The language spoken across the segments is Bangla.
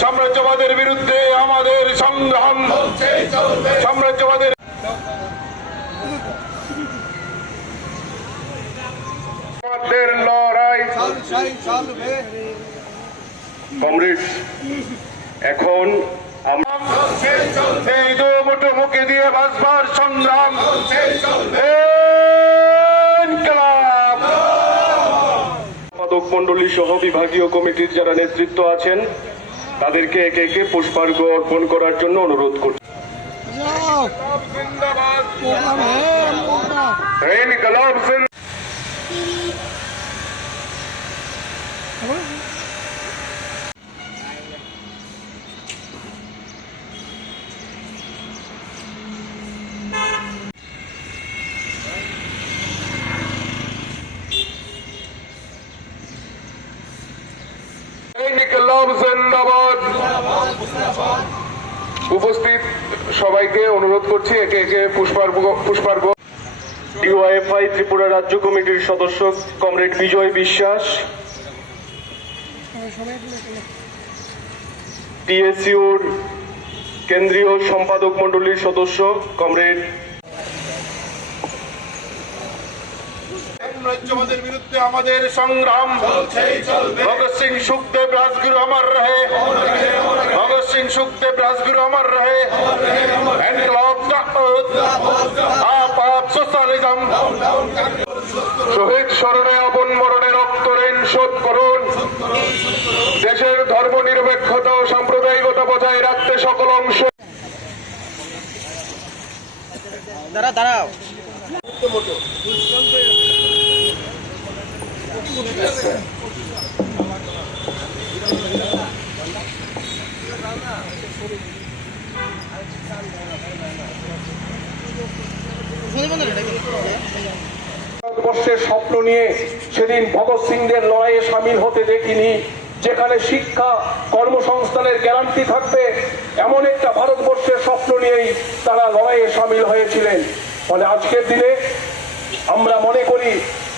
সাম্রাজ্যবাদের বিরুদ্ধে আমাদের সংগ্রাম সাম্রাজ্যবাদের আমাদের লড়াই। কমরেড এখন এই দু মুঠো মুখে দিয়ে বাঁচবার সংগ্রাম সম্পাদক মন্ডলী সহ বিভাগীয় কমিটির যারা নেতৃত্ব আছেন তাদেরকে একে একে পুষ্পার্ঘ অর্পণ করার জন্য অনুরোধ করছি। ইনকলাব। উপস্থিত সবাইকে অনুরোধ করছি একে একে পুষ্পার্ঘ পুষ্পার্ঘ। ডিওয়াইএফআই ত্রিপুরা রাজ্য কমিটির সদস্য কমরেড বিজয় বিশ্বাস। টিএসইউর কেন্দ্রীয় সম্পাদক মণ্ডলীর সদস্য কমরেড সাম্রাজ্যবাদের বিরুদ্ধে আমাদের সংগ্রাম। ভগৎ সিং, সুখদেব, রাজগুরু আমার রহে। ভগৎ সিং, সুখদেব, রাজগুরু আমার রহে। শহীদ স্মরণে আপন মরণে রক্ত ঋণ শোধ করুন। দেশের ধর্ম নিরপেক্ষতা ও সাম্প্রদায়িকতা বজায় রাখতে সকল অংশ দাঁড়া দাঁড়াও। ভারতবর্ষের স্বপ্ন নিয়ে সেদিন ভগৎ সিংদের লড়াইয়ে সামিল হতে দেখিনি। যেখানে শিক্ষা, কর্মসংস্থানের গ্যারান্টি থাকবে, এমন একটা ভারতবর্ষের স্বপ্ন নিয়েই তারা লড়াইয়ে সামিল হয়েছিলেন। ফলে আজকের দিনে আমরা মনে করি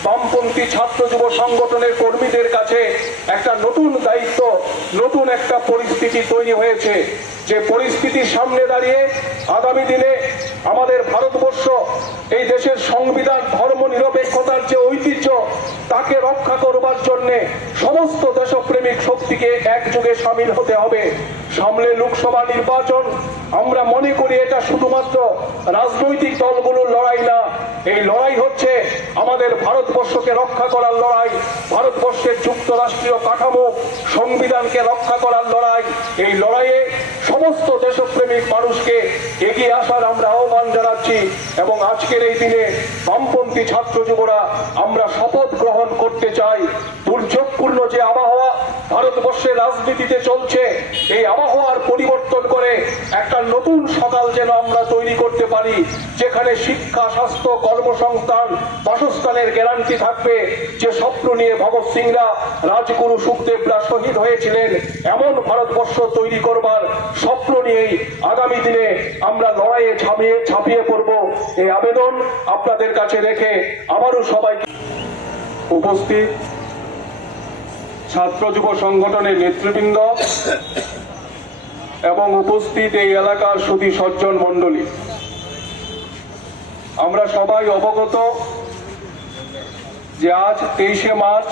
বামপন্থী ছাত্র যুব সংগঠনের কর্মীদের কাছে একটা নতুন দায়িত্ব, নতুন একটা পরিস্থিতি তৈরি হয়েছে। যে পরিস্থিতির সামনে দাঁড়িয়ে আগামী দিনে আমাদের ভারতবর্ষ, এই দেশের সংবিধান, ধর্ম নিরপেক্ষতার যে ঐতিহ্য, তাকে রক্ষা করবার জন্য সমস্ত দেশপ্রেমিক শক্তিকে একযোগে সামিল হতে হবে। সামনে লোকসভা নির্বাচন, আমরা মনে করি এটা শুধুমাত্র রাজনৈতিক দলগুলোর লড়াই না এই লড়াই হচ্ছে আমাদের ভারতবর্ষকে রক্ষা করার লড়াই, ভারতবর্ষের যুক্তরাষ্ট্রীয় কাঠামো সংবিধানকে রক্ষা করার লড়াই। এই লড়াইয়ে সমস্ত দেশপ্রেমিক মানুষকে এগিয়ে আসার আমরা আহ্বান জানাচ্ছি এবং আজকের এই দিনে বামপন্থী ছাত্র যুবরা আমরা শপথ গ্রহণ করতে চাই। দুর্যোগপূর্ণ যে আবহাওয়া ভারতবর্ষের রাজনীতিতে চলছে, এই আবহাওয়ার পরিবর্তন করে একটা নতুন সকাল যেন আমরা তৈরি করতে পারি, যেখানে শিক্ষা, স্বাস্থ্য, কর্মসংস্থান, বাসস্থানের গ্যারান্টি থাকবে। যে স্বপ্ন নিয়ে ভগৎ সিংরা, রাজগুরু সুখদেবরা শহীদ হয়েছিলেন, এমন ভারতবর্ষ তৈরি করবার স্বপ্ন নিয়েই আগামী দিনে আমরা লড়াইয়ে ঝাঁপিয়ে ছাপিয়ে পড়ব এই আবেদন আপনাদের কাছে রেখে আবারও সবাই উপস্থিত ছাত্র যুব সংগঠনের নেতৃবৃন্দ এবং উপস্থিত এই এলাকার সুধী সজ্জন মণ্ডলী। আমরা সবাই অবগত যে আজ তেইশে মার্চ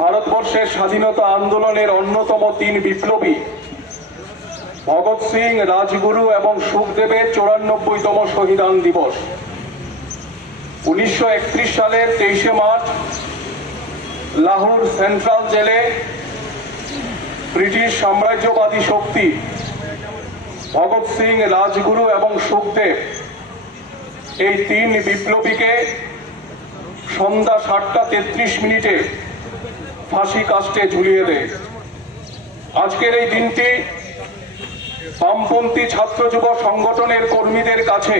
ভারতবর্ষের স্বাধীনতা আন্দোলনের অন্যতম তিন বিপ্লবী ভগৎ সিং, রাজগুরু এবং সুখদেবের চৌরানব্বইতম শহীদান দিবস। উনিশশো একত্রিশ সালের তেইশে মার্চ, লাহোর সেন্ট্রাল জেলে ব্রিটিশ সাম্রাজ্যবাদী শক্তি ভগৎ সিং, রাজগুরু এবং সুখদেব এই তিন বিপ্লবীকে সন্ধ্যা সাতটা তেত্রিশ মিনিটে ফাঁসি কাস্টে ঝুলিয়ে দেয়। আজকের এই দিনটি বামপন্থী ছাত্র যুব সংগঠনের কর্মীদের কাছে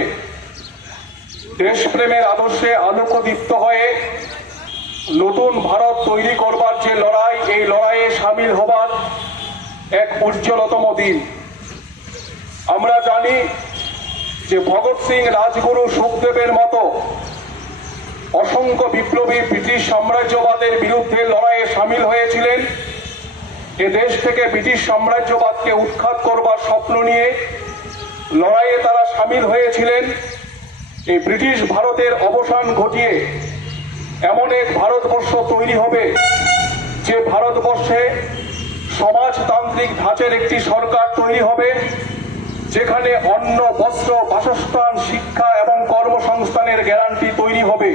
দেশপ্রেমের আদর্শে আলোকদীপ্ত হয়ে নতুন ভারত তৈরি করবার যে লড়াই, এই লড়াইয়ে সামিল হবার এক উজ্জ্বলতম দিন। আমরা জানি যে ভগৎ সিং রাজগুরু সুখদেবের মতো অসংখ্য বিপ্লবী ব্রিটিশ সাম্রাজ্যবাদের বিরুদ্ধে লড়াইয়ে সামিল হয়েছিলেন। এ দেশ থেকে ব্রিটিশ সাম্রাজ্যবাদকে উৎখাত করবার স্বপ্ন নিয়ে লড়াইয়ে তারা সামিল হয়েছিলেন এই ব্রিটিশ ভারতের অবসান ঘটিয়ে এমন এক ভারতবর্ষ তৈরি হবে যে ভারতবর্ষে সমাজতান্ত্রিক ধাঁচের একটি সরকার তৈরি হবে, যেখানে অন্ন, বস্ত্র, বাসস্থান, শিক্ষা এবং কর্মসংস্থানের গ্যারান্টি তৈরি হবে।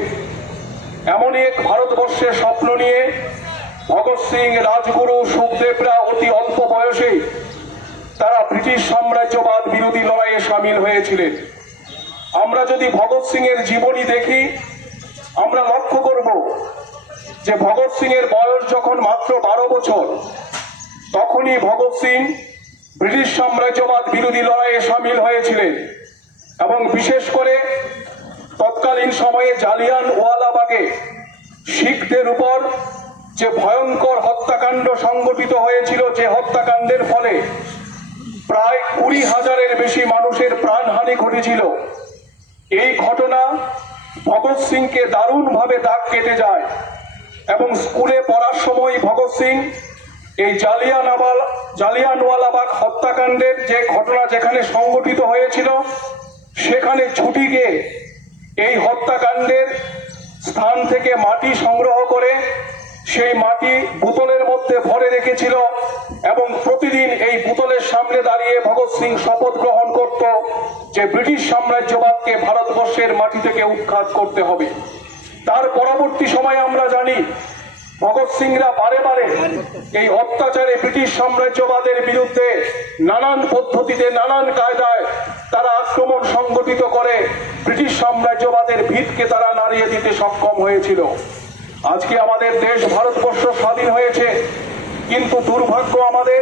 এমন এক ভারতবর্ষের স্বপ্ন নিয়ে ভগৎ সিং, রাজগুরু, সুখদেবরা অতি অল্প বয়সে তারা ব্রিটিশ সাম্রাজ্যবাদ বিরোধী লড়াইয়ে সামিল হয়েছিলেন। আমরা যদি ভগৎ সিং এর জীবনী দেখি, আমরা লক্ষ্য করব যে ভগৎ সিং এর বয়স যখন মাত্র বারো বছর, তখনই ভগৎ সিং ব্রিটিশ সাম্রাজ্যবাদ বিরোধী লড়াইয়ে সামিল হয়েছিলেন এবং বিশেষ করে তৎকালীন সময়ে জালিয়ান ওয়ালাবাগে শিখদের উপর যে ভয়ঙ্কর হত্যাকাণ্ড সংগঠিত হয়েছিল, যে হত্যাকাণ্ডের ফলে প্রায় কুড়ি হাজারের বেশি মানুষের প্রাণহানি ঘটেছিল। এই ঘটনা ভগৎ সিংকে দারুণভাবে দাগ কেটে যায় এবং স্কুলে পড়ার সময় ভগৎ সিং এই জালিয়ানওয়াল জালিয়ানওয়ালাবাগ হত্যাকাণ্ডের যে ঘটনা যেখানে সংগঠিত হয়েছিল, সেখানে ছুটি গিয়ে এই হত্যাকাণ্ডের স্থান থেকে মাটি সংগ্রহ করে সেই মাটি বোতলের মধ্যে ভরে রেখেছিল এবং প্রতিদিন এই বোতলের সামনে দাঁড়িয়ে ভগৎ সিং শপথ গ্রহণ করত যে ব্রিটিশ সাম্রাজ্যবাদকে ভারতবর্ষের মাটি থেকে উৎখাত করতে হবে। তার পরবর্তী সময়ে আমরা জানি, ভগৎ সিংরা বারে বারে এই অত্যাচারে ব্রিটিশ সাম্রাজ্যবাদের বিরুদ্ধে নানান পদ্ধতিতে, নানান কায়দায় তারা আক্রমণ সংগঠিত করে ব্রিটিশ সাম্রাজ্যবাদের ভিতকে তারা নাড়িয়ে দিতে সক্ষম হয়েছিল। আজকে আমাদের দেশ ভারতবর্ষ স্বাধীন হয়েছে। কিন্তু দুর্ভাগ্য আমাদের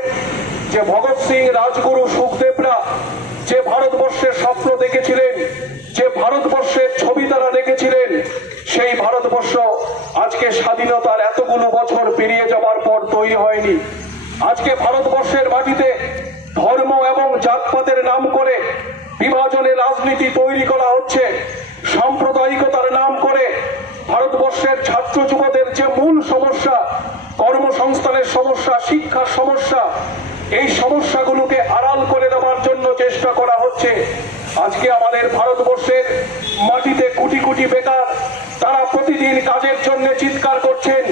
যে ভগৎ সিং, রাজগুরু সুখদেবরা যে ভারতবর্ষের স্বপ্ন দেখেছিলেন, যে ভারতবর্ষের ছবি তারা দেখেছিলেন, সেই ভারতবর্ষ আজকে স্বাধীনতার এতগুলো বছর পেরিয়ে যাওয়ার পর তৈরি হয়নি। আজকে ভারতবর্ষের মাটিতে ধর্ম এবং জাতপাতের নাম করে বিভাজনের রাজনীতি তৈরি করা হচ্ছে। সাম্প্রদায়িকতার নাম করে ভারতবর্ষের ছাত্র যুবদের যে মূল সমস্যা, কর্মসংস্থানের সমস্যা, শিক্ষার সমস্যা, এই সমস্যাগুলোকে আড়াল করে দেওয়ার জন্য চেষ্টা করা হচ্ছে। আজকে আমাদের ভারতবর্ষের মাটিতে কোটি কোটি বেকার, তারা প্রতিদিন কাজের জন্য চিৎকার করছেন,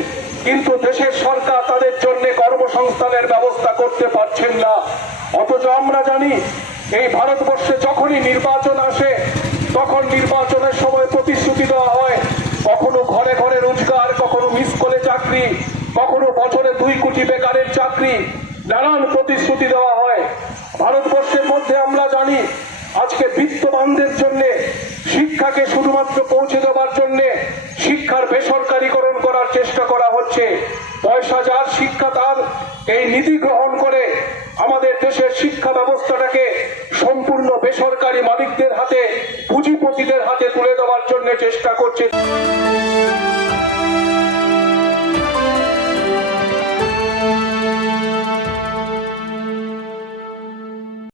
কিন্তু দেশের সরকার তাদের জন্য কর্মসংস্থানের ব্যবস্থা করতে পারছেন না। অথচ আমরা জানি, এই ভারতবর্ষে যখনই নির্বাচন আসে, তখন নির্বাচনের সময় প্রতিশ্রুতি দেওয়া হয় কখনো ঘরে ঘরে রোজগার, কখনো মিস করে চাকরি, কখনো বছরে দুই কোটি বেকারের চাকরি, নানান প্রতিশ্রুতি দেওয়া হয়। ভারতবর্ষের মধ্যে আমরা জানি, আজকে বিত্তবানদের জন্য, শিক্ষাকে শুধুমাত্র পৌঁছে দেওয়ার জন্য, শিক্ষার বেসরকারীকরণ করার চেষ্টা করা হচ্ছে। পয়সা যার শিক্ষা তার, এই নীতি গ্রহণ করে আমাদের দেশের শিক্ষা ব্যবস্থাটাকে সম্পূর্ণ বেসরকারি মালিকদের হাতে পুঁজিপতিদের হাতে তুলে দেওয়ার জন্য চেষ্টা করছে।